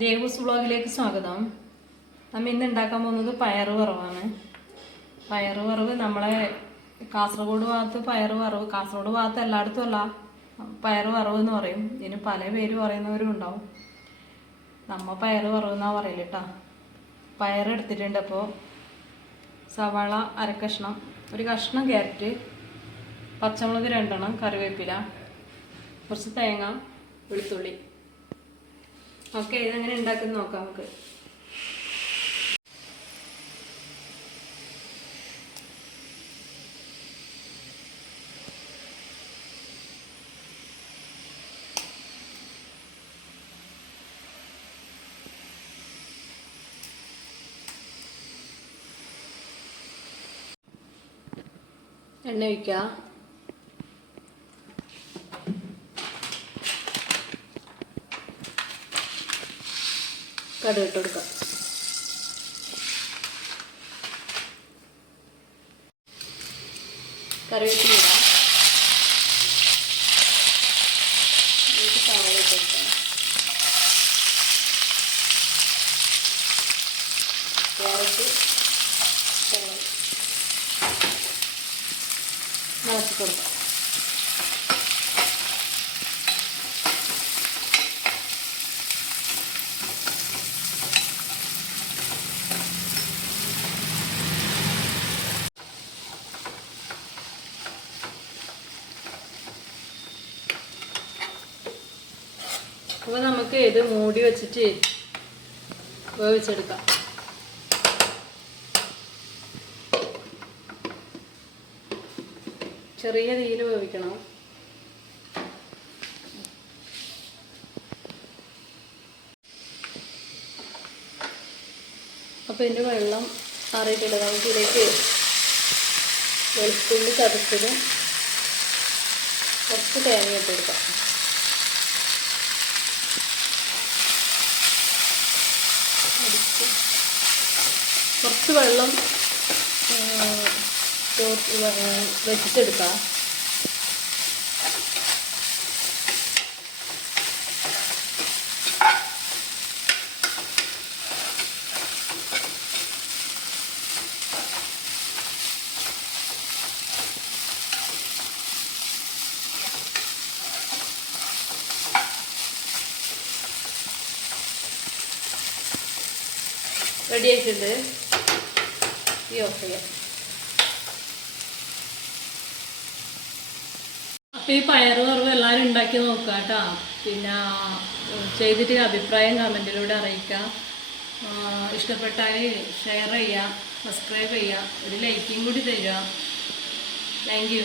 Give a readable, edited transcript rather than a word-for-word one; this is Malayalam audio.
ദേവൂസ് വ്ളോഗിലേക്ക് സ്വാഗതം. നമ്മൾ ഇന്ന് ഉണ്ടാക്കാൻ പോകുന്നത് പയറ് വറവാണ്. പയറ് വറവ് നമ്മളെ കാസർഗോഡ് ഭാഗത്ത് പയറ് വറവ്, കാസർഗോഡ് ഭാഗത്ത് എല്ലായിടത്തും അല്ല, പയറ് വറവ് എന്ന് പറയും. ഇതിന് പല പേര് പറയുന്നവരും ഉണ്ടാവും. നമ്മ പയറ് വറവ് എന്നാ പറയല് കേട്ടോ. പയറ് എടുത്തിട്ടുണ്ട്. അപ്പോൾ സവാള അരക്കഷ്ണം, ഒരു കഷ്ണം ക്യാരറ്റ്, പച്ചമുളക് 2 എണ്ണം, കറിവേപ്പില, കുറച്ച് തേങ്ങ, വെളുത്തുള്ളി. ഓക്കെ, ഇതെങ്ങനെ ഉണ്ടാക്കുന്ന നോക്കാം നമുക്ക്. എണ്ണ ഒഴിക്കുക. കടുക് ഇട്ട് കൊടുക്കുക. കറിവേപ്പില ഇടാം. സവാള ഇട്ട് കൊടുക്കാം. ക്യാരറ്റ് നിറച്ച് കൊടുക്കാം. അപ്പോൾ നമുക്ക് ഇത് മൂടി വെച്ചിട്ട് വേവിച്ചെടുക്കാം. ചെറിയ തീയിൽ വേവിക്കണം. അപ്പോൾ ഇതിൻ്റെ വെള്ളം ആറിയിട്ടില്ല. നമുക്ക് ഇതിലേക്ക് വെളുത്തുള്ളി ചതച്ചതും കുറച്ച് തേങ്ങ ഇട്ട് കൊടുക്കാം. കുറച്ച് വെള്ളം വെച്ചിട്ടെടുക്കാം. റെഡി ആയിട്ടുണ്ട്. ഈ ഓഫ് ചെയ്യാം. അപ്പോൾ ഈ പയറ് വറവ് എല്ലാവരും ഉണ്ടാക്കി നോക്കുക കേട്ടോ. പിന്നെ ചെയ്തിട്ട് അഭിപ്രായം കമൻറ്റിലൂടെ അറിയിക്കുക. ഇഷ്ടപ്പെട്ടാൽ ഷെയർ ചെയ്യുക, സബ്സ്ക്രൈബ് ചെയ്യുക, ഒരു ലൈക്കും കൂടി തരിക. Thank you.